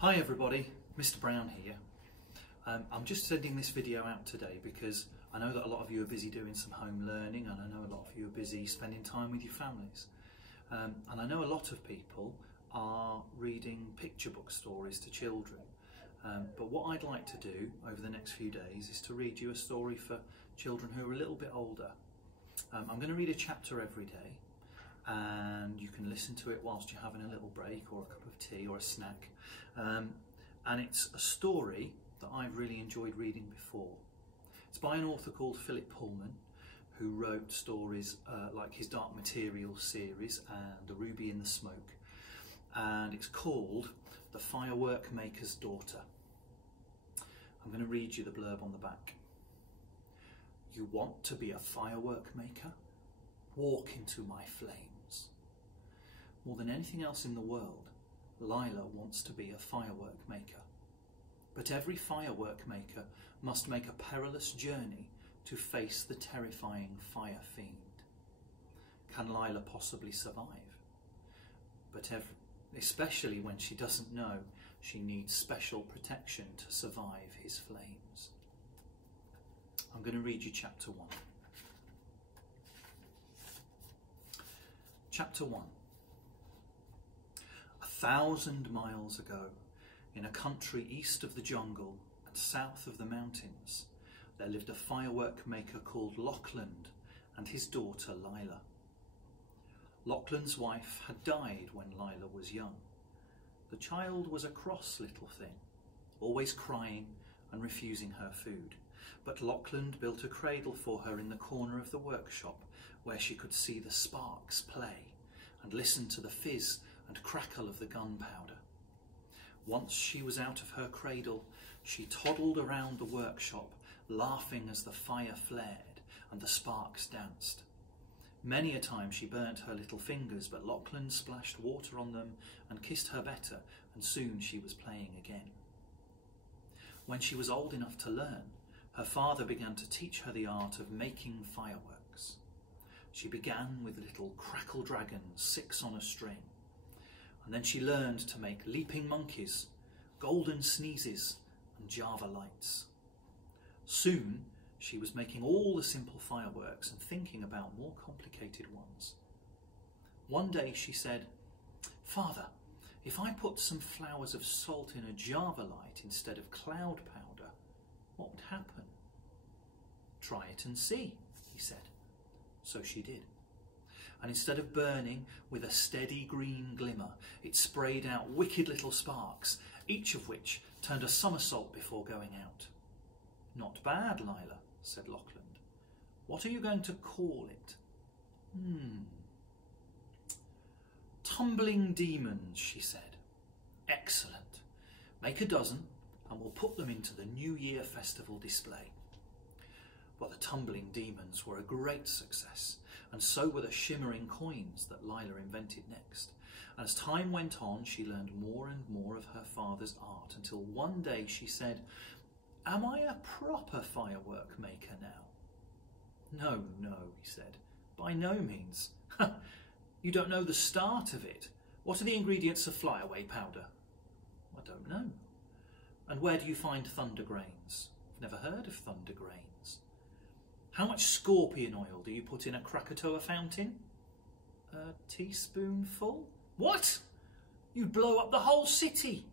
Hi everybody, Mr. Brown here. I'm just sending this video out today because I know that a lot of you are busy doing some home learning, and I know a lot of you are busy spending time with your families. And I know a lot of people are reading picture book stories to children. But what I'd like to do over the next few days is to read you a story for children who are a little bit older. I'm going to read a chapter every day, and you can listen to it whilst you're having a little break or a cup of tea or a snack. And it's a story that I've really enjoyed reading before. It's by an author called Philip Pullman, who wrote stories like his Dark Materials series and The Ruby in the Smoke. And it's called The Firework Maker's Daughter. I'm going to read you the blurb on the back. You want to be a firework maker? Walk into my flames. More than anything else in the world, Lila wants to be a firework maker. But every firework maker must make a perilous journey to face the terrifying fire fiend. Can Lila possibly survive? But especially when she doesn't know she needs special protection to survive his flames. I'm going to read you chapter 1. Chapter 1. 1,000 miles ago, in a country east of the jungle and south of the mountains, there lived a firework maker called Lachlan and his daughter Lila. Lachlan's wife had died when Lila was young. The child was a cross little thing, always crying and refusing her food. But Lachlan built a cradle for her in the corner of the workshop where she could see the sparks play and listen to the fizz and crackle of the gunpowder. Once she was out of her cradle, she toddled around the workshop, laughing as the fire flared and the sparks danced. Many a time she burnt her little fingers, but Lachlan splashed water on them and kissed her better, and soon she was playing again. When she was old enough to learn, her father began to teach her the art of making fireworks. She began with little crackle dragons, 6 on a string. And then she learned to make leaping monkeys, golden sneezes and Java lights. Soon she was making all the simple fireworks and thinking about more complicated ones. One day she said, "Father, if I put some flowers of salt in a Java light instead of cloud powder, what would happen?" "Try it and see," he said. So she did. And instead of burning with a steady green glimmer, it sprayed out wicked little sparks, each of which turned a somersault before going out. "Not bad, Lila," said Lachlan. "What are you going to call it?" "Tumbling demons," she said. "Excellent. Make a dozen and we'll put them into the New Year Festival display." Well, the tumbling demons were a great success, and so were the shimmering coins that Lila invented next. And as time went on, she learned more and more of her father's art, until one day she said, "Am I a proper firework maker now?" "No, no," he said, "by no means." "You don't know the start of it. What are the ingredients of flyaway powder?" "I don't know." "And where do you find thunder grains?" "I've never heard of thunder grains." "How much scorpion oil do you put in a Krakatoa fountain?" "A teaspoonful." "What? You'd blow up the whole city."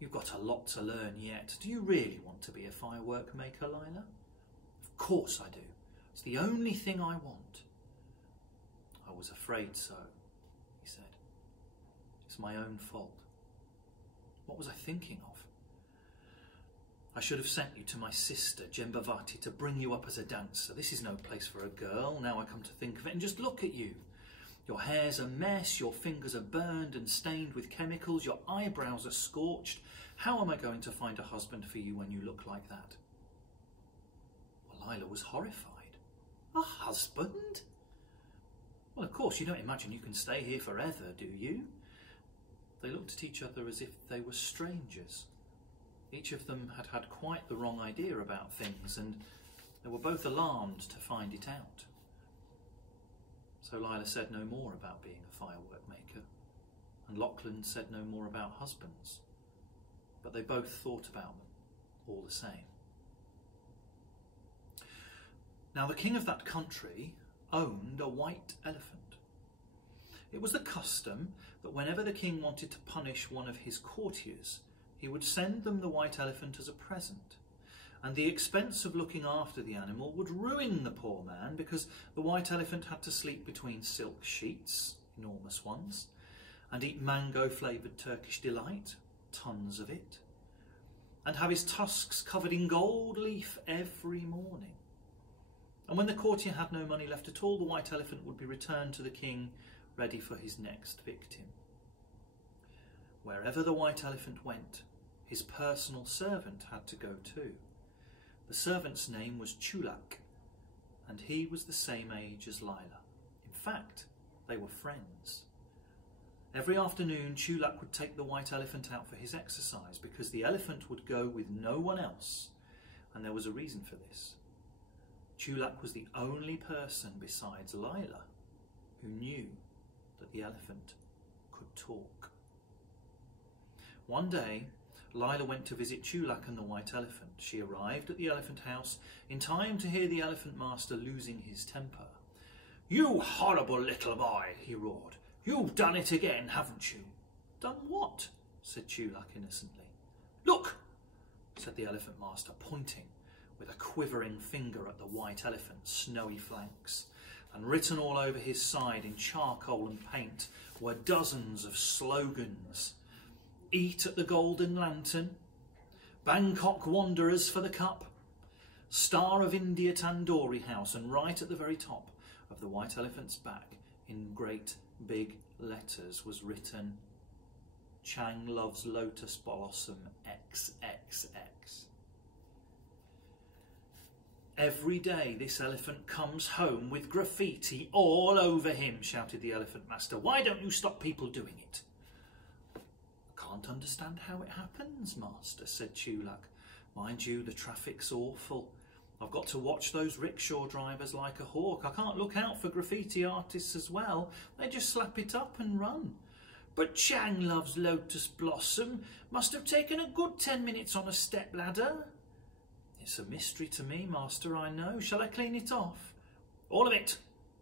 "You've got a lot to learn yet. Do you really want to be a firework maker, Lila?" "Of course I do. It's the only thing I want." "I was afraid so," he said. "It's my own fault. What was I thinking of? I should have sent you to my sister, Jembavati, to bring you up as a dancer. This is no place for a girl, now I come to think of it. And just look at you. Your hair's a mess, your fingers are burned and stained with chemicals, your eyebrows are scorched. How am I going to find a husband for you when you look like that?" Well, Lila was horrified. "A husband?" "Well, of course, you don't imagine you can stay here forever, do you?" They looked at each other as if they were strangers. Each of them had had quite the wrong idea about things, and they were both alarmed to find it out. So Lila said no more about being a firework maker, and Lachlan said no more about husbands. but they both thought about them all the same. Now the king of that country owned a white elephant. It was the custom that whenever the king wanted to punish one of his courtiers, he would send them the white elephant as a present. And the expense of looking after the animal would ruin the poor man, because the white elephant had to sleep between silk sheets, enormous ones, and eat mango-flavoured Turkish delight, tons of it, and have his tusks covered in gold leaf every morning. And when the courtier had no money left at all, the white elephant would be returned to the king, ready for his next victim. Wherever the white elephant went, his personal servant had to go too. The servant's name was Chulak, and he was the same age as Lila. In fact, they were friends. Every afternoon, Chulak would take the white elephant out for his exercise, because the elephant would go with no one else, and there was a reason for this. Chulak was the only person besides Lila who knew that the elephant could talk. One day, Lila went to visit Chulak and the white elephant. She arrived at the elephant house in time to hear the elephant master losing his temper. "You horrible little boy," he roared. "You've done it again, haven't you?" "Done what?" said Chulak innocently. "Look," said the elephant master, pointing with a quivering finger at the white elephant's snowy flanks, and written all over his side in charcoal and paint were dozens of slogans. "Eat at the Golden Lantern," "Bangkok Wanderers for the Cup," "Star of India Tandoori House," and right at the very top of the white elephant's back, in great big letters, was written, "Chang loves lotus blossom XXX. "Every day this elephant comes home with graffiti all over him," shouted the elephant master. "Why don't you stop people doing it?" "I can't understand how it happens, master," said Chulak. "Mind you, the traffic's awful. I've got to watch those rickshaw drivers like a hawk. I can't look out for graffiti artists as well. They just slap it up and run." "But Chang loves lotus blossom must have taken a good 10 minutes on a step ladder." "It's a mystery to me, master, I know. Shall I clean it off?" "All of it.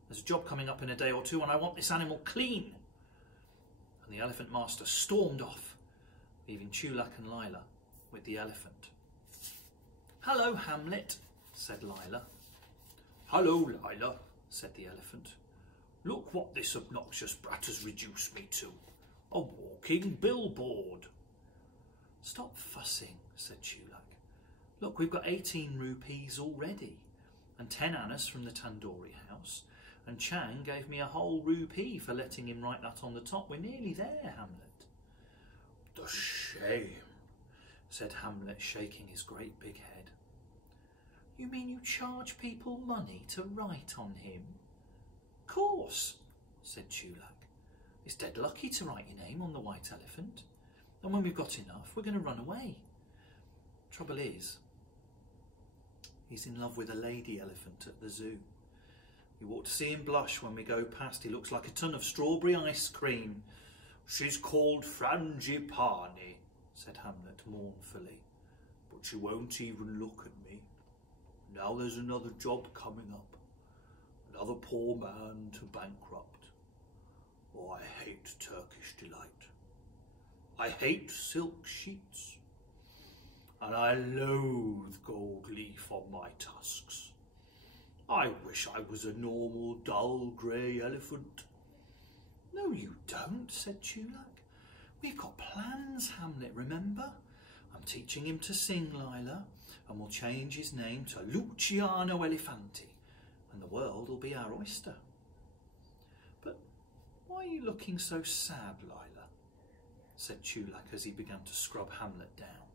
There's a job coming up in a day or two and I want this animal clean." And the elephant master stormed off, leaving Chulak and Lila with the elephant. "Hello, Hamlet," said Lila. "Hello, Lila," said the elephant. "Look what this obnoxious brat has reduced me to. A walking billboard." "Stop fussing," said Chulak. "Look, we've got 18 rupees already, and 10 annas from the tandoori house, and Chang gave me a whole rupee for letting him write that on the top. We're nearly there, Hamlet." "The shame," said Hamlet, shaking his great big head. "You mean you charge people money to write on him?" "Course," said Chulak. "It's dead lucky to write your name on the white elephant, and when we've got enough, we're going to run away. Trouble is, he's in love with a lady elephant at the zoo. You ought to see him blush when we go past. He looks like a ton of strawberry ice cream." "She's called Frangipani," said Hamlet mournfully, "but she won't even look at me. Now there's another job coming up. Another poor man to bankrupt. Oh, I hate Turkish delight. I hate silk sheets. And I loathe gold leaf on my tusks. I wish I was a normal, dull, grey elephant." "No, you don't," said Chulak. "We've got plans, Hamlet, remember? I'm teaching him to sing, Lila, and we'll change his name to Luciano Elefanti, and the world will be our oyster." "But why are you looking so sad, Lila?" said Chulak as he began to scrub Hamlet down.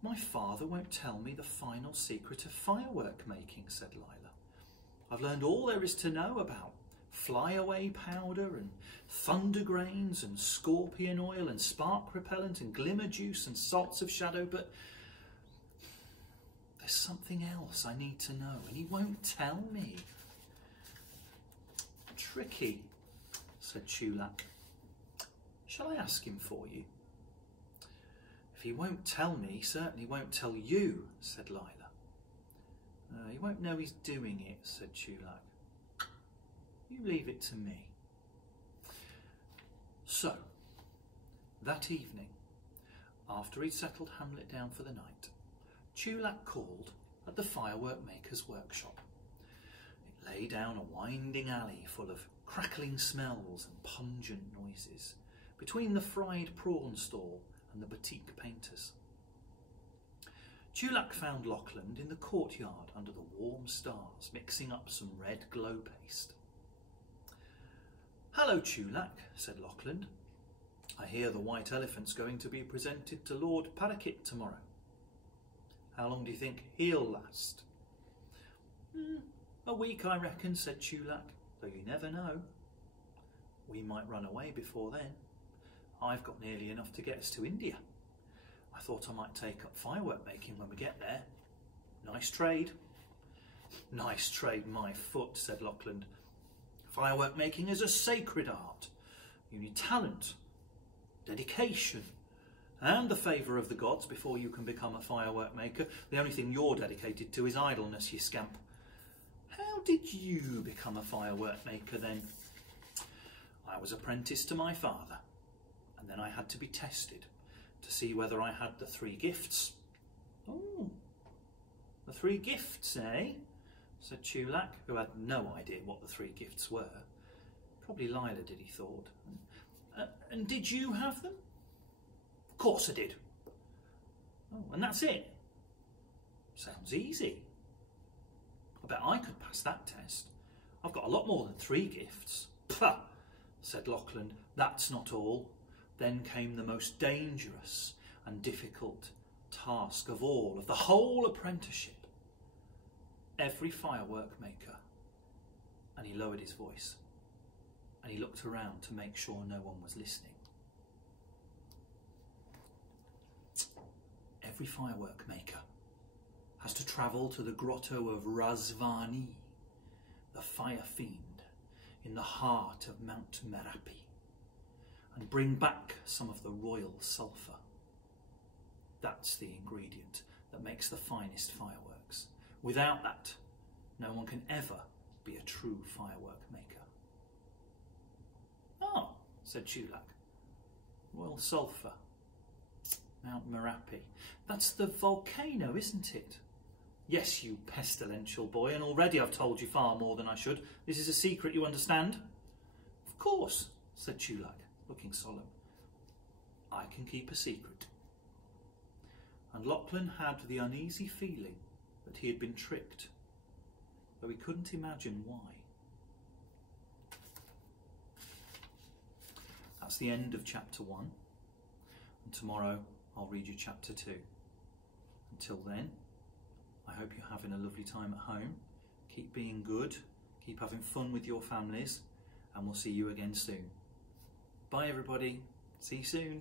"My father won't tell me the final secret of firework making," said Lila. "I've learned all there is to know about flyaway powder and thunder grains and scorpion oil and spark repellent and glimmer juice and salts of shadow, but there's something else I need to know and he won't tell me." "Tricky," said Chulak. "Shall I ask him for you?" he won't tell me, he certainly won't tell you, said Lila. He won't know he's doing it, said Chulak. You leave it to me. So, that evening, after he'd settled Hamlet down for the night, Chulak called at the firework maker's workshop. It lay down a winding alley full of crackling smells and pungent noises, between the fried prawn stall and the batik painters. Chulak found Lachlan in the courtyard under the warm stars, mixing up some red glow paste. Hello, Chulak, said Lachlan. I hear the white elephant's going to be presented to Lord Parakit tomorrow. How long do you think he'll last? A week, I reckon, said Chulak, though you never know. We might run away before then. I've got nearly enough to get us to India. I thought I might take up firework making when we get there. Nice trade. Nice trade, my foot, said Lachlan. Firework making is a sacred art. You need talent, dedication, and the favour of the gods before you can become a firework maker. The only thing you're dedicated to is idleness, you scamp. How did you become a firework maker then? I was apprenticed to my father, and then I had to be tested to see whether I had the 3 gifts. Oh, the 3 gifts, eh? Said Chulak, who had no idea what the 3 gifts were. Probably Lila did, he thought. And did you have them? Of course I did. Oh, and that's it? Sounds easy. I bet I could pass that test. I've got a lot more than 3 gifts. Pah, said Lachlan, that's not all. Then came the most dangerous and difficult task of all, of the whole apprenticeship. Every firework maker, and he lowered his voice, and he looked around to make sure no one was listening. Every firework maker has to travel to the grotto of Razvani, the fire fiend, in the heart of Mount Merapi, and bring back some of the royal sulphur. That's the ingredient that makes the finest fireworks. Without that, no one can ever be a true firework maker. Oh, said Chulak. Royal sulphur. Mount Merapi. That's the volcano, isn't it? Yes, you pestilential boy, and already I've told you far more than I should. This is a secret, you understand? Of course, said Chulak, looking solemn. I can keep a secret. And Lachlan had the uneasy feeling that he had been tricked, though he couldn't imagine why. That's the end of chapter 1, and tomorrow I'll read you chapter 2. Until then, I hope you're having a lovely time at home. Keep being good, keep having fun with your families, and we'll see you again soon. Bye everybody, see you soon.